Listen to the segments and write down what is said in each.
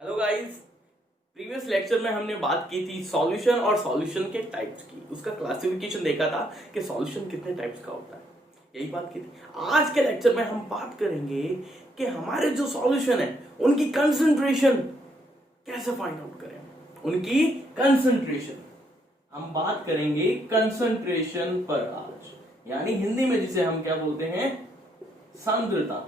Hello guys. Previous lecture में हमने बात की थी सॉल्यूशन और सॉल्यूशन के टाइप्स की। उसका क्लासिफिकेशन देखा था कि सॉल्यूशन कितने टाइप्स का होता है, यही बात की थी। आज के लेक्चर में हम बात करेंगे कि हमारे जो सॉल्यूशन है उनकी कंसंट्रेशन कैसे फाइंड आउट करें। उनकी कंसंट्रेशन हम बात करेंगे कंसंट्रेशन पर आज, यानी हिंदी में जिसे हम क्या बोलते हैं, सांद्रता।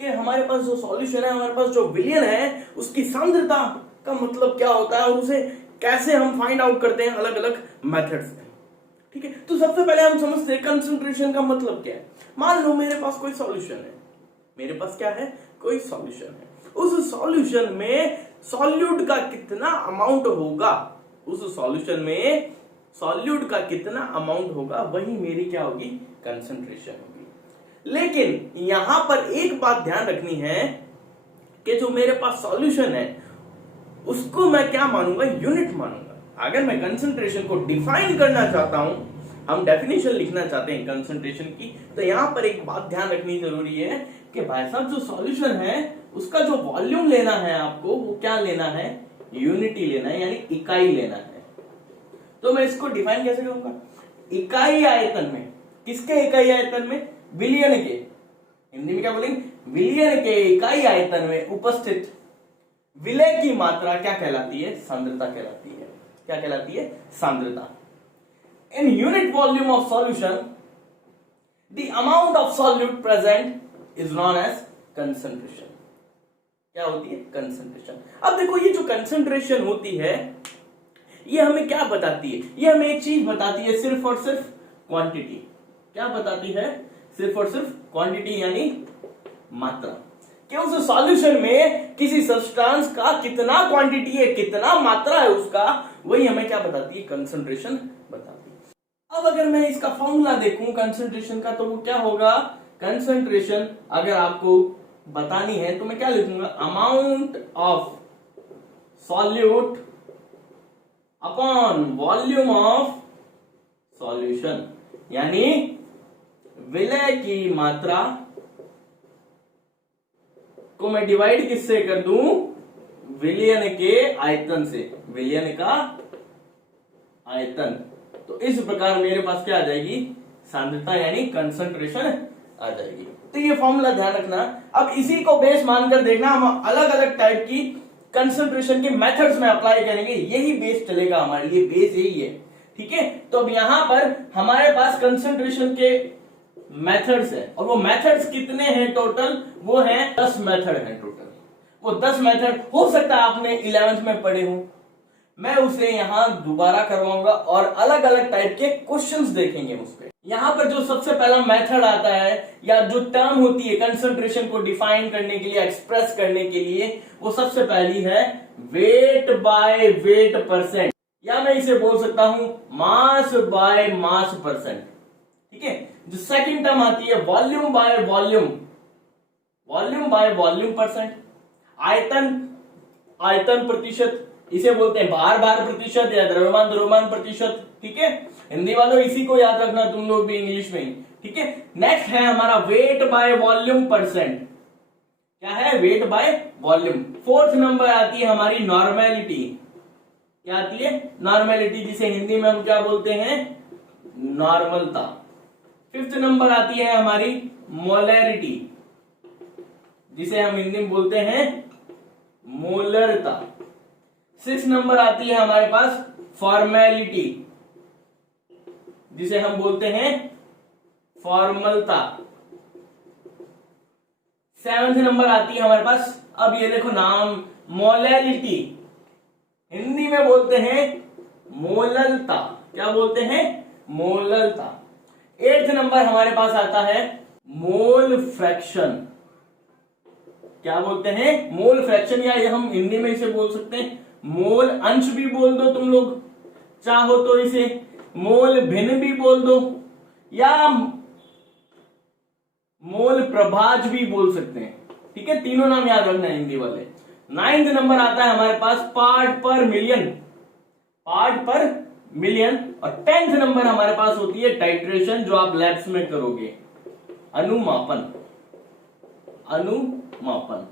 कि हमारे पास जो सॉल्यूशन है, हमारे पास जो विलयन है, उसकी सांद्रता का मतलब क्या होता है और उसे कैसे हम फाइंड आउट करते हैं अलग अलग मेथड्स में। ठीक है, तो सबसे पहले हम समझते हैं कंसंट्रेशन का मतलब क्या है। मान लो मेरे पास कोई सॉल्यूशन है, मेरे पास क्या है, कोई सॉल्यूशन है। उस सॉल्यूशन में सॉल्यूट का कितना अमाउंट होगा, उस सॉल्यूशन में सॉल्यूट का कितना अमाउंट होगा, वही मेरी क्या होगी, कंसंट्रेशन होगी। लेकिन यहां पर एक बात ध्यान रखनी है कि जो मेरे पास सॉल्यूशन है उसको मैं क्या मानूंगा, यूनिट मानूंगा। अगर मैं कंसंट्रेशन को डिफाइन करना चाहता हूं, हम डेफिनेशन लिखना चाहते हैं कंसंट्रेशन की, तो यहां पर एक बात ध्यान रखनी जरूरी है कि भाई साहब जो सॉल्यूशन है उसका जो वॉल्यूम लेना है आपको, वो क्या लेना है, यूनिटी लेना है, यानी इकाई लेना है। तो मैं इसको डिफाइन कैसे करूंगा, इकाई आयतन में। किसके इकाई आयतन में, विलयन के। हिंदी में क्या बोलेंगे, विलयन के इकाई आयतन में उपस्थित विलय की मात्रा क्या कहलाती है, सांद्रता कहलाती है। क्या कहलाती है, सांद्रता। In unit volume of solution the amount of solute present is known as concentration. क्या होती है, कंसंट्रेशन। अब देखो, ये जो कंसंट्रेशन होती है ये हमें क्या बताती है, ये हमें एक चीज बताती है, सिर्फ और सिर्फ क्वांटिटी। क्या बताती है, सिर्फ और सिर्फ क्वांटिटी, यानी मात्रा। कि उस सॉल्यूशन में किसी सब्सटेंस का कितना क्वांटिटी है, कितना मात्रा है उसका, वही हमें क्या बताती है, कंसंट्रेशन बताती है। अब अगर मैं इसका फॉर्मूला देखूं कंसंट्रेशन का, तो वो क्या होगा, कंसंट्रेशन अगर आपको बतानी है तो मैं क्या लिखूंगा, amount of solute upon volume of solution, यानी विलय की मात्रा को मैं डिवाइड किससे कर दूं, विलयन के आयतन से, विलयन का आयतन। तो इस प्रकार मेरे पास क्या आ जाएगी, सांद्रता यानी कंसंट्रेशन आ जाएगी। तो ये फॉर्मूला ध्यान रखना। अब इसी को बेस मानकर देखना, हम अलग अलग टाइप की कंसंट्रेशन के मेथड्स में अप्लाई करेंगे, यही बेस चलेगा हमारे लिए, बेस यही है। ठीक है, तो अब यहां पर हमारे पास कंसंट्रेशन के मेथड्स है, और वो मेथड्स कितने हैं टोटल, वो हैं 10 मेथड हैं टोटल। वो 10 मेथड हो सकता है आपने 11th में पढ़े हो, मैं उसे यहां दोबारा करवाऊंगा और अलग अलग टाइप के क्वेश्चंस देखेंगे उस पे। यहां पर जो सबसे पहला मेथड आता है, या जो टर्म होती है कंसंट्रेशन को डिफाइन करने के लिए, एक्सप्रेस करने के लिए, वो सबसे पहली है वेट बाय वेट परसेंट, या मैं इसे बोल सकता हूं मास बाय मास परसेंट। ठीक है, जो सेकंड टर्म आती है volume by volume, volume by volume percent. आयतन, आयतन प्रतिशत, इसे बोलते हैं भार भार प्रतिशत या द्रव्यमान द्रव्यमान प्रतिशत। ठीक है, हिंदी वालों इसी को याद रखना, तुम लोग भी इंग्लिश में ही। ठीक है, नेक्स्ट है हमारा वेट बाय वॉल्यूम परसेंट। क्या है, weight by volume. Fourth number आती है हमारी नॉर्मेलिटी। क्या आती है, नॉर्मेलिटी, जिसे हिंदी में हम क्या बोलते हैं, नॉर्मलता। फिफ्थ नंबर आती है हमारी मोलैरिटी, जिसे हम हिंदी में बोलते हैं मोलरता। 6 नंबर आती है हमारे पास फॉर्मेलिटी, जिसे हम बोलते हैं फॉर्मलता। 7th नंबर आती है हमारे पास, अब ये देखो नाम, मोलैलिटी, हिंदी में बोलते हैं मोललता। क्या बोलते हैं, मोललता। 8th नंबर हमारे पास आता है मोल फ्रैक्शन। क्या बोलते हैं, मोल फ्रैक्शन, या हम हिंदी में इसे बोल सकते हैं मोल अंश भी बोल दो तुम लोग चाहो तो, इसे मोल भिन्न भी बोल दो, या मोल प्रभाज भी बोल सकते हैं। ठीक है, तीनों नाम याद रखना है हिंदी वाले। 9th नंबर आता है हमारे पास पार्ट पर मिलियन, पार्ट पर मिलियन। और 10th नंबर हमारे पास होती है टाइट्रेशन, जो आप लैब्स में करोगे, अनुमापन, अनुमापन।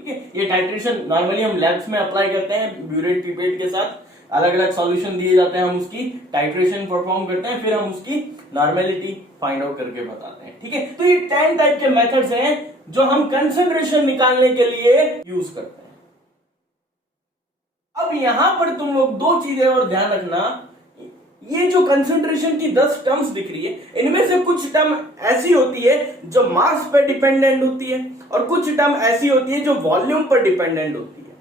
ठीक है। ये टाइट्रेशन नॉर्मली हम लैब्स में अप्लाई करते हैं, ब्यूरेट पिपेट के साथ अलग अलग सॉल्यूशन दिए जाते हैं, हम उसकी टाइट्रेशन परफॉर्म करते हैं, फिर हम उसकी नॉर्मेलिटी फाइंड आउट करके बताते हैं, ठीक है। तो ये 10 टाइप के मेथड्स हैं जो हम कंसंट्रेशन निकालने के लिए यूज करते हैं। अब यहां पर तुम लोग दो चीजें और ध्यान रखना, ये जो कंसंट्रेशन की 10 टर्म्स दिख रही है, इनमें से कुछ टर्म ऐसी होती है जो मास पे डिपेंडेंट होती है, और कुछ टर्म ऐसी होती है जो वॉल्यूम पर डिपेंडेंट होती है।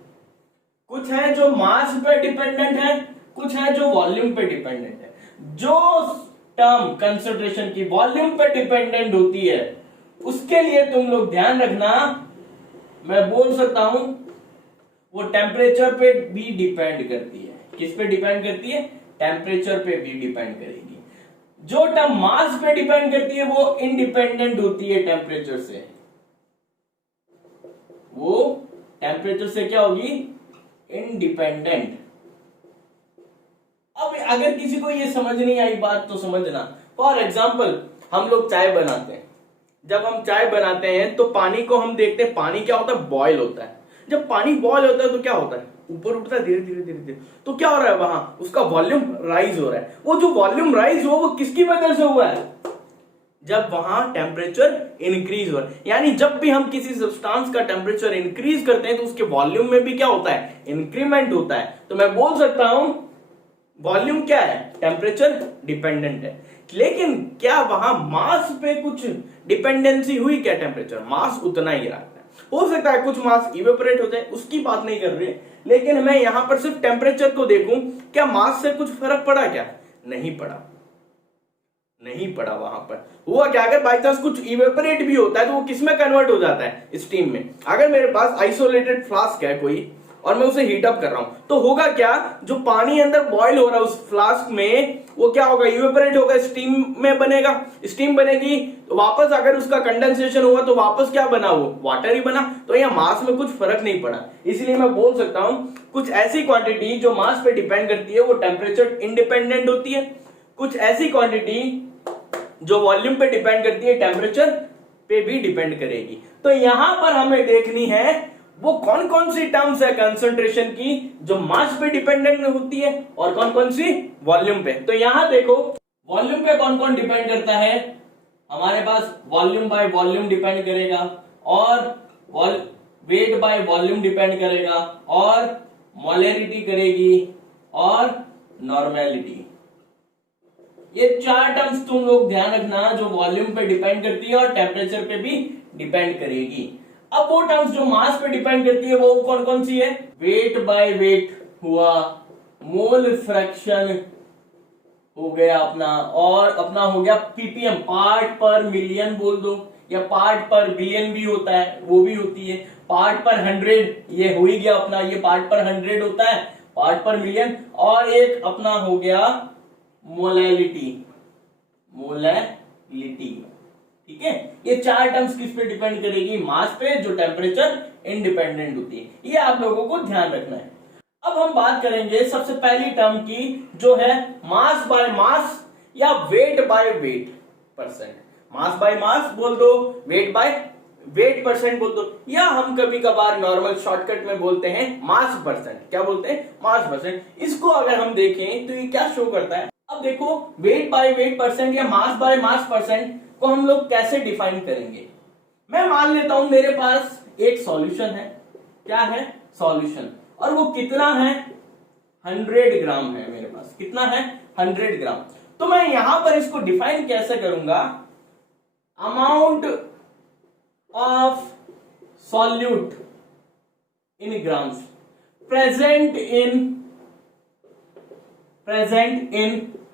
कुछ है जो मास पे डिपेंडेंट है, कुछ है जो वॉल्यूम पे डिपेंडेंट है। जो टर्म कंसंट्रेशन की वॉल्यूम पे डिपेंडेंट होती है उसके लिए तुम लोग ध्यान रखना, मैं बोल सकता हूं वो टेम्परेचर पे भी डिपेंड करती है। किस पे डिपेंड करती है? टेम्परेचर पे भी डिपेंड करेगी। जो टर्म मास पे डिपेंड करती है वो इंडिपेंडेंट होती है टेम्परेचर से, वो टेम्परेचर से क्या होगी? इंडिपेंडेंट। अब अगर किसी को ये समझ नहीं आई बात तो समझना, फॉर एग्जाम्पल हम लोग चाय बनाते हैं, जब हम चाय बनाते हैं तो पानी को हम देखते हैं, पानी क्या होता है? बॉयल होता है। जब पानी बॉयल होता है तो क्या होता है? ऊपर उठता है धीरे धीरे धीरे धीरे। तो क्या हो रहा है वहां? उसका वॉल्यूम राइज हो रहा है। वो जो वॉल्यूम राइज हो वो किसकी वजह से हुआ है? जब वहां टेम्परेचर इंक्रीज हो रहा है। यानी जब भी हम किसी सब्सटेंस का टेम्परेचर इंक्रीज करते हैं तो उसके वॉल्यूम में भी क्या होता है? इंक्रीमेंट होता है। तो मैं बोल सकता हूं वॉल्यूम क्या है? टेम्परेचर डिपेंडेंट है। लेकिन क्या वहां मास पे कुछ डिपेंडेंसी हुई क्या? टेम्परेचर मास उतना ही रहा है। हो सकता है कुछ मास इवेपोरेट हो जाए, उसकी बात नहीं कर रहे, लेकिन मैं यहां पर सिर्फ टेम्परेचर को देखूं, क्या मास से कुछ फर्क पड़ा क्या? नहीं पड़ा, नहीं पड़ा। वहां पर हुआ क्या? अगर बाई चांस कुछ इवेपोरेट भी होता है तो वो किस में कन्वर्ट हो जाता है? स्टीम में। अगर मेरे पास आइसोलेटेड फ्लास्क है कोई और मैं उसे हीट अप कर रहा हूं तो होगा क्या? जो पानी अंदर बॉयल हो रहा है उस फ्लास्क में वो क्या होगा? इवेपोरेट होगा, स्टीम में बनेगा। स्टीम बनेगी तो वापस अगर उसका कंडेंसेशन हुआ तो वापस क्या बना? वो वाटर ही बना। तो यहाँ मास में कुछ फर्क नहीं पड़ा। इसलिए मैं बोल सकता हूं कुछ ऐसी क्वांटिटी जो मास पे डिपेंड करती है वो टेम्परेचर इंडिपेंडेंट होती है, कुछ ऐसी क्वांटिटी जो वॉल्यूम पे डिपेंड करती है टेम्परेचर पे भी डिपेंड करेगी। तो यहां पर हमें देखनी है वो कौन कौन सी टर्म्स है कंसंट्रेशन की जो मास पे डिपेंडेंट होती है और कौन कौन सी वॉल्यूम पे। तो यहां देखो वॉल्यूम पे कौन कौन डिपेंड करता है? हमारे पास वॉल्यूम बाय वॉल्यूम डिपेंड करेगा, और वेट बाय वॉल्यूम डिपेंड करेगा, और मोलैरिटी करेगी, और नॉर्मेलिटी। ये 4 टर्म्स तुम लोग ध्यान रखना जो वॉल्यूम पे डिपेंड करती है और टेम्परेचर पे भी डिपेंड करेगी। अब वो टर्म्स जो मास पे डिपेंड करती है वो कौन कौन सी है? वेट बाय वेट हुआ, मोल फ्रैक्शन हो गया अपना, और अपना हो गया पीपीएम, पार्ट पर मिलियन बोल दो, या पार्ट पर बिलियन भी होता है, वो भी होती है, पार्ट पर 100 ये हो ही गया अपना, ये पार्ट पर 100 होता है, पार्ट पर मिलियन, और एक अपना हो गया मोलैलिटी, मोलैलिटी। ठीक है। ये 4 टर्म्स किस पे डिपेंड करेगी? मास पे, जो टेम्परेचर इंडिपेंडेंट होती है। ये आप लोगों को ध्यान रखना है। अब हम बात करेंगे सबसे पहली टर्म की जो है मास बाय मास या weight by weight percent. Mass by mass बोल दो, वेट बाय वेट परसेंट बोल दो, या हम कभी कभार नॉर्मल शॉर्टकट में बोलते हैं मास परसेंट। क्या बोलते हैं? मास परसेंट। इसको अगर हम देखें तो ये क्या शो करता है? अब देखो वेट बाय वेट परसेंट या मास बाय मास परसेंट को हम लोग कैसे डिफाइन करेंगे? मैं मान लेता हूं मेरे पास एक सॉल्यूशन है। क्या है? सॉल्यूशन। और वो कितना है? 100 ग्राम है मेरे पास। कितना है? 100 ग्राम। तो मैं यहां पर इसको डिफाइन कैसे करूंगा? Amount of solute in grams present in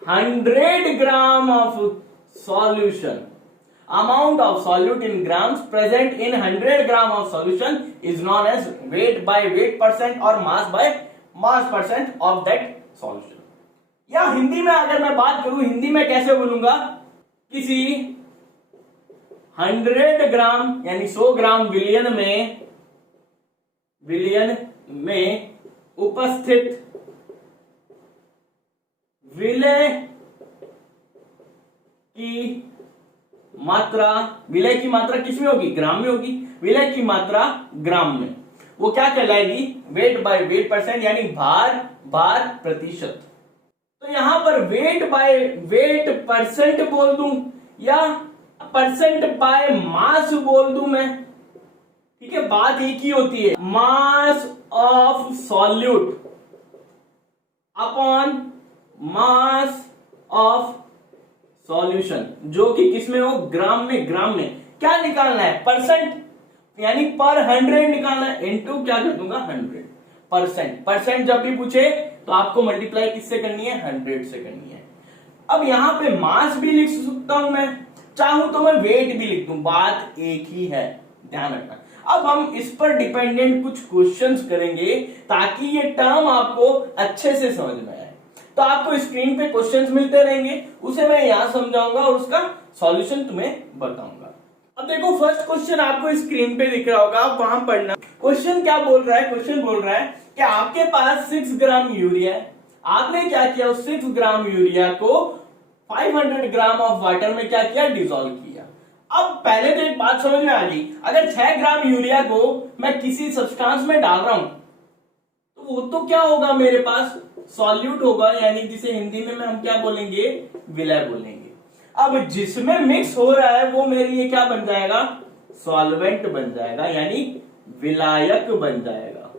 100 gram of solution. Amount of solute in grams present in 100 gram of solution is known as weight by weight percent or mass by mass percent of that solution. या हिंदी में अगर मैं बात करूं, हिंदी में कैसे बोलूंगा? किसी 100 ग्राम यानी 100 ग्राम विलियन में उपस्थित विलय की मात्रा, विलय की मात्रा किसमें होगी? ग्राम में होगी। विलय की मात्रा ग्राम में। वो क्या कहलाएगी, वेट बाय वेट परसेंट, यानी भार प्रतिशत। तो यहां पर वेट बाय वेट परसेंट बोल दूं या परसेंट बाय मास बोल दूं मैं, ठीक है, बात एक ही होती है, mass of solute upon mass of solution, जो कि किसमें हो, ग्राम में क्या निकालना है, परसेंट, यानी पर 100 निकालना है, इनटू क्या कर दूंगा 100 परसेंट जब भी पूछे तो आपको मल्टीप्लाई किससे करनी है, 100 से करनी है। अब यहां पे मास भी लिख सकता हूं मैं, चाहूं तो मैं वेट भी लिख दूं, बात एक ही है, ध्यान रखना। अब हम इस पर डिपेंडेंट कुछ क्वेश्चंस करेंगे ताकि ये टर्म आपको अच्छे से समझ में आए। तो आपको स्क्रीन पे क्वेश्चंस मिलते रहेंगे, उसे मैं यहां समझाऊंगा और उसका सॉल्यूशन तुम्हें बताऊंगा। अब देखो फर्स्ट क्वेश्चन आपको स्क्रीन पे दिख रहा होगा, आप वहां पढ़ना। क्वेश्चन क्या बोल रहा है, क्वेश्चन बोल रहा है कि आपके पास 6 ग्राम यूरिया है, आपने क्या किया, उस 6 ग्राम यूरिया को 500 ग्राम ऑफ वाटर में क्या किया, डिसॉल्व किया। अब पहले तो एक बात समझ में आ गई, अगर 6 ग्राम यूरिया को मैं किसी सब्सटेंस में डाल रहा हूं तो वो तो क्या होगा, मेरे पास सॉल्यूट होगा, यानी जिसे हिंदी में हम क्या बोलेंगे, विलय बोलेंगे। अब जिसमें मिक्स हो रहा है वो मेरे लिए क्या बन जाएगा, सॉल्वेंट बन जाएगा, यानी विलायक बन जाएगा।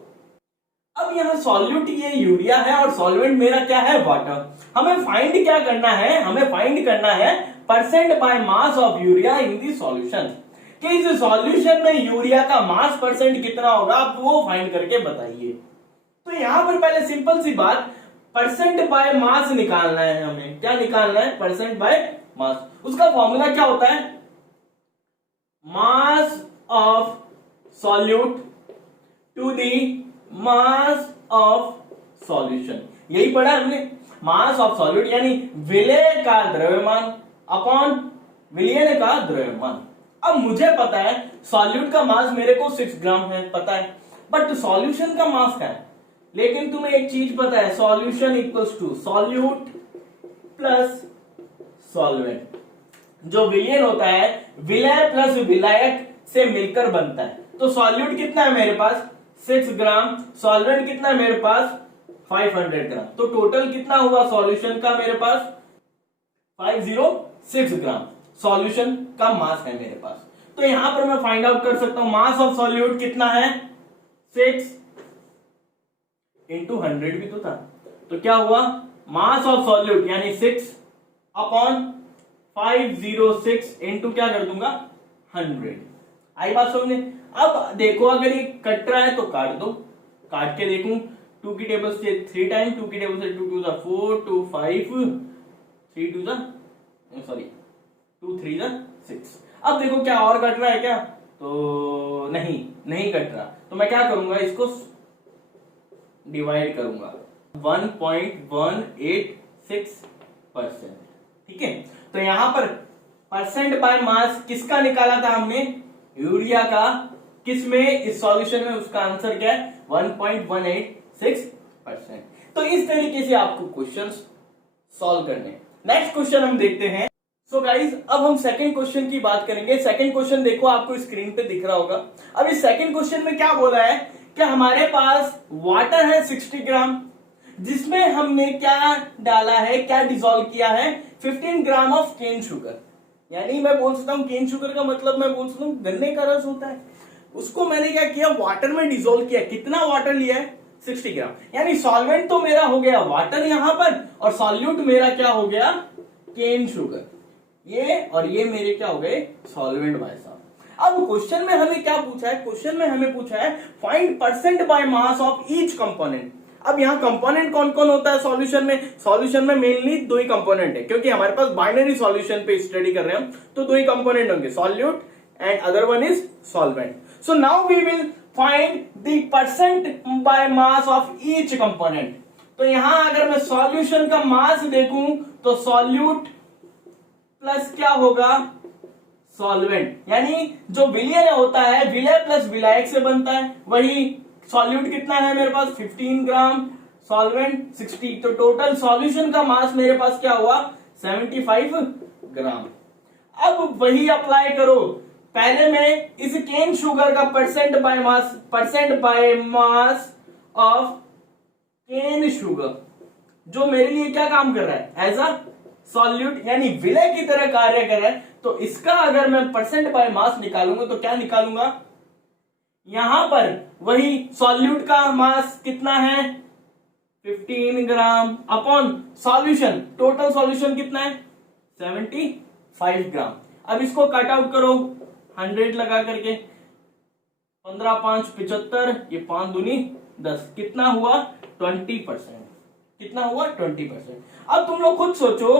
अब यहाँ सॉल्यूट ये यूरिया है और सॉल्वेंट मेरा क्या है, वाटर। हमें फाइंड क्या करना है, हमें फाइंड करना है percent by mass of urea in the solution, कि इस सॉल्यूशन में यूरिया का मास परसेंट कितना होगा, आप वो फाइंड करके बताइए। तो यहां पर पहले सिंपल सी बात, परसेंट बाय मास निकालना है, हमें क्या निकालना है, परसेंट बाय मास। उसका फॉर्मूला क्या होता है, mass of solute to the mass of solution, यही पढ़ा हमने, मास ऑफ सॉल्यूट यानी विलय का द्रव्यमान अपॉन विलयन का द्रव्यमान। अब मुझे पता है सॉल्यूट का मास मेरे को 6 ग्राम है, पता है, बट सॉल्यूशन का मास क्या है, लेकिन तुम्हें एक चीज पता है, solution equals to solute plus solvent. जो विलयन होता है विलय प्लस विलायक से मिलकर बनता है। तो सॉल्यूट कितना है मेरे पास, 6 ग्राम, सॉल्वेंट कितना है मेरे पास, 500 ग्राम। तो टोटल कितना हुआ सॉल्यूशन का मेरे पास, 506 ग्राम सॉल्यूशन का मास है मेरे पास। तो यहां पर मैं फाइंड आउट कर सकता हूं मास ऑफ सॉल्यूट कितना है, 6 इंटू 100 भी तो था, तो क्या हुआ, मास ऑफ सॉल्यूट यानी 6 अपॉन 506 इंटू क्या कर दूंगा 100। आई बात समझने। अब देखो अगर ये कट रहा है तो काट दो, काट के देखूं, 2 की टेबल से 3 टाइम, 2 की टेबल से 2 2 4, 2 5, 3 2 सॉरी 2 3 6। अब देखो क्या और कट रहा है क्या, तो नहीं कट रहा, तो मैं क्या करूंगा, इसको डिवाइड करूंगा 1.186%, ठीक है। तो यहां पर परसेंट बाय मास किसका निकाला था हमने, यूरिया का, किसमें, इस सॉल्यूशन में, उसका आंसर क्या है 1.186%। तो इस तरीके से आपको क्वेश्चंस सॉल्व करने। नेक्स्ट क्वेश्चन हम देखते हैं। सो गाइस अब हम सेकंड क्वेश्चन की बात करेंगे। सेकंड क्वेश्चन देखो आपको स्क्रीन पे दिख रहा होगा। अब इस सेकंड क्वेश्चन में क्या बोला है कि हमारे पास वाटर है 60 ग्राम, जिसमें हमने क्या डाला है, क्या डिसॉल्व किया है, 15 ग्राम ऑफ केन शुगर। यानी मैं बोल सकता हूं केन शुगर का मतलब मैं बोल सकता हूं गन्ने का रस होता है, उसको मैंने क्या किया, वाटर में डिसॉल्व किया। कितना वाटर लिया है, 60 ग्राम। यानी सॉल्वेंट तो मेरा हो गया वाटर यहां पर, और सॉल्यूट मेरा क्या हो गया, केन शुगर। ये और ये मेरे क्या हो गए, सॉल्वेंट भाई साहब। अब क्वेश्चन में हमें क्या पूछा है, क्वेश्चन में हमें पूछा है find percent by mass of each component. अब यहाँ कंपोनेंट कौन कौन होता है सॉल्यूशन में, सॉल्यूशन में मेनली 2 ही कंपोनेंट है, क्योंकि हमारे पास बाइनरी सॉल्यूशन पे स्टडी कर रहे हैं हम, तो 2 ही कंपोनेंट होंगे, solute and other one is solvent. So now we will find the percent by mass of each component. तो यहां अगर मैं सॉल्यूशन का मास देखूं तो सॉल्यूट प्लस क्या होगा, सॉल्वेंट, यानी जो विलय होता है विलय प्लस विलायक से बनता है, वही सॉल्यूट कितना है मेरे पास 15 ग्राम, सॉल्वेंट 60। तो टोटल सॉल्यूशन का मास मेरे पास क्या हुआ 75 ग्राम। अब वही अप्लाई करो, पहले मैं इस केन शुगर का percent by mass of cane sugar जो मेरे लिए क्या काम कर रहा है, एज अ सॉल्यूट यानी विलय की तरह कार्य कर रहा है, तो इसका अगर मैं परसेंट बाय मास निकालूंगा तो क्या निकालूंगा, यहां पर वही सॉल्यूट का मास कितना है 15 ग्राम अपॉन सॉल्यूशन, टोटल सॉल्यूशन कितना है 75 ग्राम। अब इसको कट आउट करो 100 लगा करके, 15 5 75, ये 5 दूनी 10, कितना हुआ 20%, कितना हुआ 20%। अब तुम लोग खुद सोचो,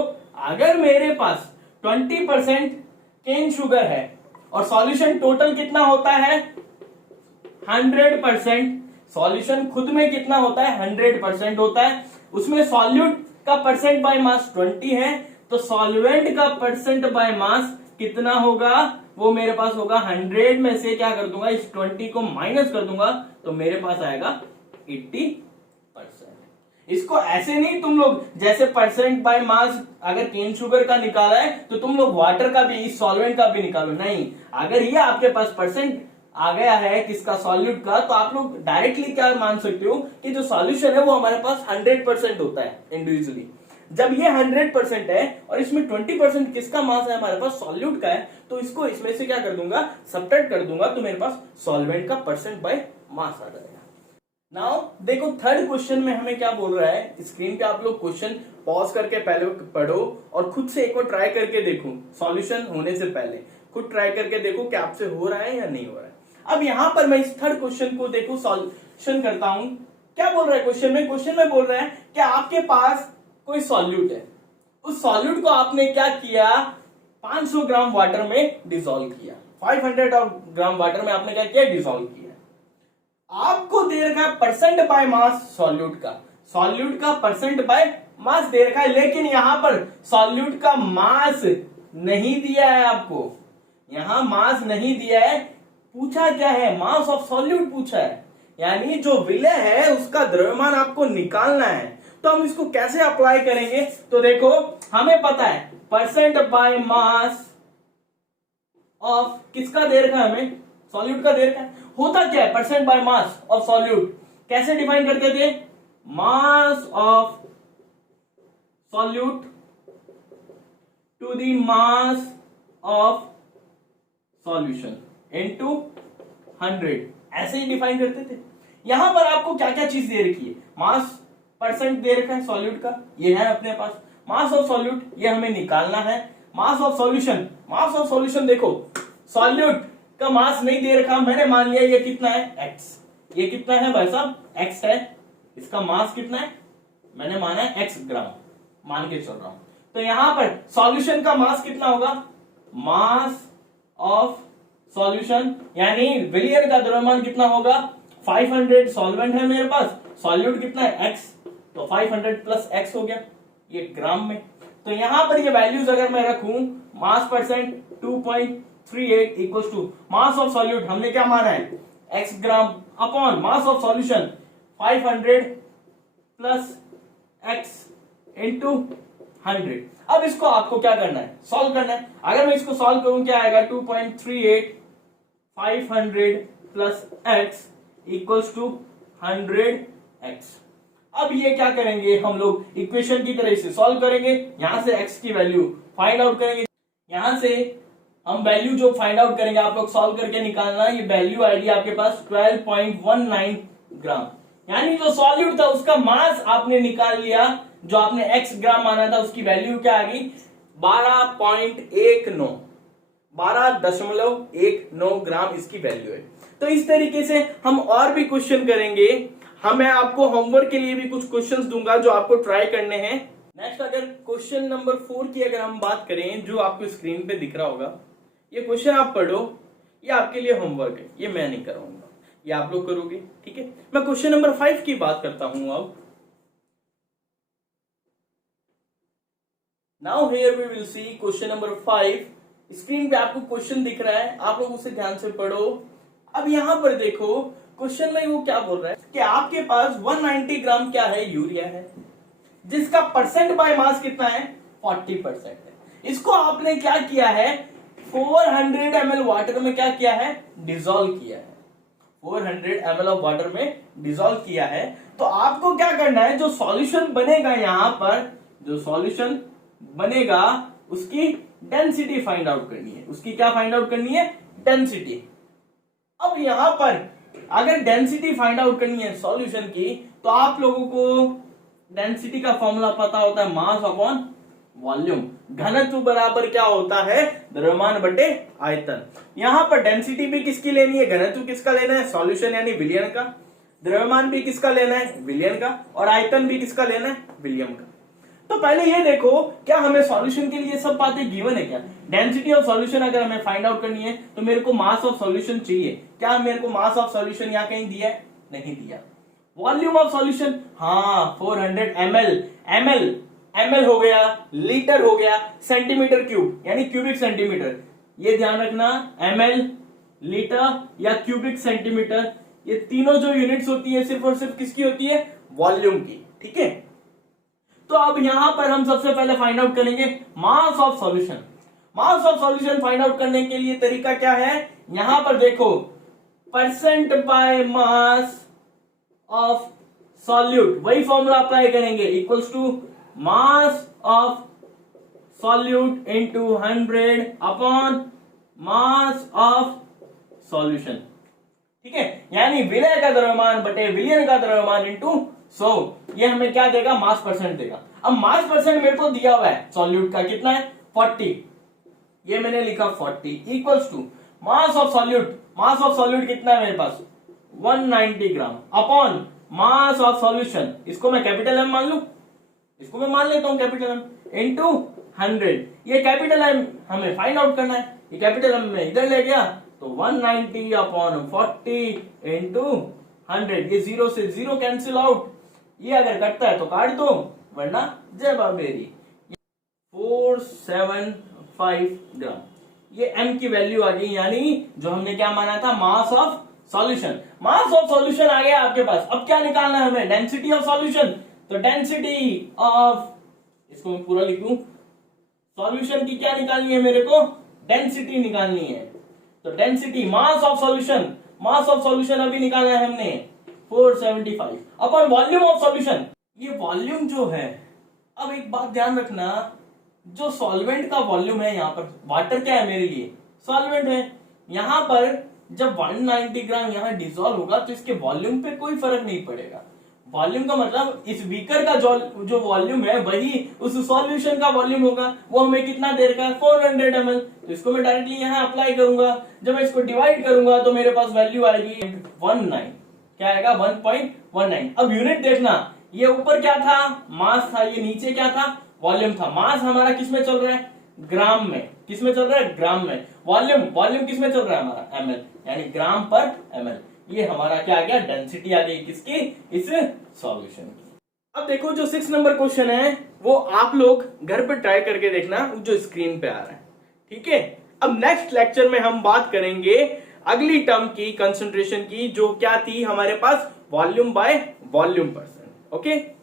अगर मेरे पास 20% केन शुगर है और सॉल्यूशन टोटल कितना होता है 100%, सॉल्यूशन खुद में कितना होता है 100% होता है, उसमें सॉल्यूट का परसेंट बाय मास 20 है, तो सॉल्वेंट का परसेंट बाय मास कितना होगा, वो मेरे पास होगा 100 में से क्या कर दूंगा, इस 20 को माइनस कर दूंगा, तो मेरे पास आएगा 80%। इसको ऐसे नहीं तुम लोग जैसे परसेंट बाय मास अगर केन शुगर का निकाला है तो तुम लोग वाटर का भी, इस सॉल्वेंट का भी निकालो, नहीं, अगर ये आपके पास परसेंट आ गया है किसका, सॉल्यूट का, तो आप लोग डायरेक्टली क्या मान सकते हो कि जो सॉल्यूशन है वो हमारे पास 100% होता है इंडिविजुअली। जब ये 100% है और इसमें 20% किसका मास है हमारे पास, सॉल्यूट का है, तो इसको इसमें से क्या कर दूंगा, सब्ट्रैक्ट कर दूंगा, तो मेरे पास सॉल्वेंट का परसेंट बाय मास आ जाएगा। नाउ देखो थर्ड क्वेश्चन में हमें क्या बोल रहा है, स्क्रीन पे आप लोग क्वेश्चन पॉज करके पहले पढ़ो और खुद से एक बार ट्राई करके देखो, सॉल्यूशन होने से पहले खुद ट्राई करके देखो कि आपसे हो रहा है या नहीं हो रहा है। अब यहां पर मैं इस थर्ड क्वेश्चन को देखो सॉल्यूशन करता हूं, क्या बोल रहा है क्वेश्चन में बोल रहा है कि आपके पास कोई सॉल्यूट है, उस सॉल्यूट को आपने क्या किया 500 ग्राम वाटर में डिसॉल्व किया, 500 ग्राम वाटर में आपने क्या किया डिसॉल्व किया, आपको दे रखा है परसेंट बाय मास सॉल्यूट का परसेंट बाय मास दे रखा है, लेकिन यहां पर सॉल्यूट का मास नहीं दिया है आपको, यहां मास नहीं दिया है, पूछा क्या है मास ऑफ सॉल्यूट पूछा है, यानी जो विलय है उसका द्रव्यमान आपको निकालना है। तो हम इसको कैसे अप्लाई करेंगे, तो देखो हमें पता है परसेंट बाय मास ऑफ किसका दे रखा है, हमें सॉल्यूट का दे रखा है, होता क्या है percent by mass of solute कैसे डिफाइन करते थे, mass of solute to the mass of solution into 100, ऐसे ही डिफाइन करते थे। यहां पर आपको क्या क्या चीज दे रखी है, मास परसेंट दे रखा है सॉल्यूट का, ये है अपने पास, मास ऑफ सॉल्यूट ये हमें निकालना है, मास ऑफ सॉल्यूशन देखो सॉल्यूट का मास नहीं दे रखा, मैंने मान लिया ये कितना है x, ये कितना है भाई साहब x है, इसका मास कितना है मैंने माना है x ग्राम मान के चल रहा हूं, तो यहां पर सॉल्यूशन का मास कितना होगा, मास ऑफ सॉल्यूशन यानी विलियन का द्रव्यमान कितना होगा 500, सॉल्वेंट है मेरे पास, सॉल्यूट कितना है x, तो 500 प्लस x हो गया ये ग्राम में, तो यहां पर ये वैल्यूज अगर मैं रखूं mass percent 2.38 equals to mass of solute हमने क्या माना है x gram upon mass of solution 500 plus x into 100। अब इसको आपको क्या करना है सॉल्व करना है, अगर मैं इसको सॉल्व करूं क्या आएगा 2.38 500 plus x equals to 100x। अब ये क्या करेंगे हम लोग इक्वेशन की तरह से सॉल्व करेंगे, यहां से x की वैल्यू फाइंड आउट करेंगे, यहां से हम वैल्यू जो फाइंड आउट करेंगे आप लोग सॉल्व करके निकालना, ये वैल्यू आएगी आपके पास 12.19 ग्राम, यानी जो सॉल्यूट था उसका मास आपने निकाल लिया, जो आपने x ग्राम माना था उसकी वैल्यू क्या आ गई 12.19 ग्राम इसकी वैल्यू है। तो इस तरीके से हम और भी क्वेश्चन करेंगे, मैं आपको होमवर्क के लिए भी कुछ क्वेश्चंस दूंगा जो आपको ट्राई करने हैं। नेक्स्ट अगर क्वेश्चन नंबर 4 की अगर हम बात करें जो आपको स्क्रीन पे दिख रहा होगा, ये क्वेश्चन आप पढ़ो, ये आपके लिए होमवर्क है, ये मैं नहीं कराऊंगा, ये आप लोग करोगे, ठीक है। मैं क्वेश्चन नंबर 5 की बात करता हूं अब। Now here we will see question number 5, screen पे आपको क्वेश्चन दिख रहा है, आप लोग उसे ध्यान से पढ़ो। अब यहां पर देखो क्वेश्चन में वो क्या बोल रहा है कि आपके पास 190 ग्राम क्या है यूरिया है, जिसका परसेंट बाय मास कितना है 40% है। इसको आपने क्या किया है 400 ml वाटर में क्या किया है, डिसॉल्व किया है, 400 ml ऑफ वाटर में डिसॉल्व किया है। तो आपको क्या करना है, जो सॉल्यूशन बनेगा यहां पर, जो सॉल्यूशन बनेगा उसकी डेंसिटी फाइंड आउट करनी है। उसकी क्या फाइंड आउट करनी है, डेंसिटी। अब यहां पर अगर डेंसिटी फाइंड आउट करनी है सॉल्यूशन की, तो आप लोगों को डेंसिटी का फॉर्मूला पता होता है, मास अपॉन वॉल्यूम। घनत्व बराबर क्या होता है, द्रव्यमान बटे आयतन। यहां पर डेंसिटी भी किसकी लेनी है, घनत्व किसका लेना है, सॉल्यूशन यानी विलियन का। द्रव्यमान भी किसका लेना है, विलियन का। और आयतन भी किसका लेना है, विलियम का। तो पहले ये देखो, क्या हमें सॉल्यूशन के लिए सब बातें गिवन है क्या। डेंसिटी ऑफ सॉल्यूशन अगर हमें फाइंड आउट करनी है तो मेरे को मास ऑफ सॉल्यूशन चाहिए। क्या मेरे को मास ऑफ सॉल्यूशन यहाँ कहीं दिया है, नहीं दिया। वॉल्यूम ऑफ सॉल्यूशन, हाँ 400 ml, ml हो गया, लीटर हो गया, सेंटीमीटर क्यूब यानी क्यूबिक सेंटीमीटर। ये ध्यान रखना, ml, लीटर या क्यूबिक सेंटीमीटर, ये तीनों जो यूनिट्स होती है सिर्फ और सिर्फ किसकी होती है, वॉल्यूम की। ठीक है, तो अब यहां पर हम सबसे पहले फाइंड आउट करेंगे mass of solution. Mass of solution find out करने के लिए तरीका क्या है, यहां पर देखो, percent by mass of solute, वही फॉर्मूला अप्लाई करेंगे, equals to mass of solute into 100 upon mass of solution. ठीक है, यानी विलय का द्रव्यमान बटे विलियन का द्रव्यमान इनटू 100। ये हमें क्या देगा, मास परसेंट देगा। अब मास परसेंट मेरे को दिया हुआ है सॉल्यूट का, कितना है 40, ये मैंने लिखा 40 equals to mass of solute. Mass of solute कितना है मेरे पास, 190 gram upon mass of solution, इसको मैं कैपिटल एम मान लू, इसको मैं मान लेता हूं कैपिटल एम, इनटू 100। ये कैपिटल एम हमें फाइंड आउट करना है, ये कैपिटल एम में इधर ले गया तो 190 अपॉन 40 इंटू 100, ये जीरो से जीरो कैंसिल आउट, ये अगर कटता है तो काट दो, वरना जय बाबेरी। 475 ग्राम, ये m की वैल्यू आ गई, यानी जो हमने क्या माना था, mass of solution. Mass of solution आ गया आपके पास। अब क्या निकालना है हमें, डेंसिटी ऑफ सॉल्यूशन। तो डेंसिटी ऑफ, इसको मैं पूरा लिखूं, सॉल्यूशन की क्या निकालनी है मेरे को, डेंसिटी निकालनी है। तो density, mass of solution, mass of solution अभी निकालना है हमने 475 अपॉन वॉल्यूम ऑफ सॉल्यूशन। ये वॉल्यूम जो है, अब एक बात ध्यान रखना, जो सॉल्वेंट का वॉल्यूम है, यहाँ पर वाटर क्या है मेरे लिए, सॉल्वेंट है। यहां पर जब 190 ग्राम यहाँ डिसॉल्व होगा तो इसके वॉल्यूम पे कोई फर्क नहीं पड़ेगा। वॉल्यूम का मतलब इस बीकर का जो वॉल्यूम है वही उस सॉल्यूशन का वॉल्यूम होगा। वो हमें कितना देर का, 400 ml। तो इसको मैं डायरेक्टली यहाँ अप्लाई करूंगा। जब मैं इसको डिवाइड करूंगा तो मेरे पास वैल्यू आएगी 19, क्या आएगा 1.19। अब यूनिट देखना, ये ऊपर क्या था, मास था, ये नीचे क्या था, वॉल्यूम था। मास हमारा किस में चल रहा है, ग्राम में। किस में चल रहा है, ग्राम में। वॉल्यूम किस में चल रहा है हमारा, ml, यानी ग्राम पर ml। ये हमारा क्या आ गया, डेंसिटी आ गई किसकी, इस सॉल्यूशन की। अब देखो जो 6 नंबर क्वेश्चन है वो आप लोग घर पर ट्राई करके देखना, जो स्क्रीन पे आ रहा है। ठीक है, अब नेक्स्ट लेक्चर में हम बात करेंगे अगली टर्म की, कंसंट्रेशन की, जो क्या थी हमारे पास, volume by volume percent. Okay.